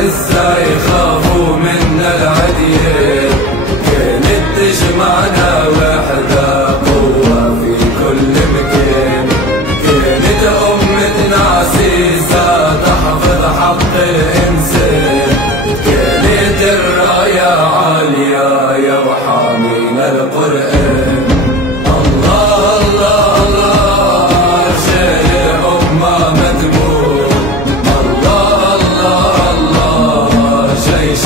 عزة يخافوا منا العديد، كانت تجمعنا وحدة قوة في كل مكان. كانت أمتنا عزيزة تحفظ حق الإنسان، كانت الراية عالية يا وحامينا القرآن. الله الله الله رجال الأمة مدمور، الله الله الله جيش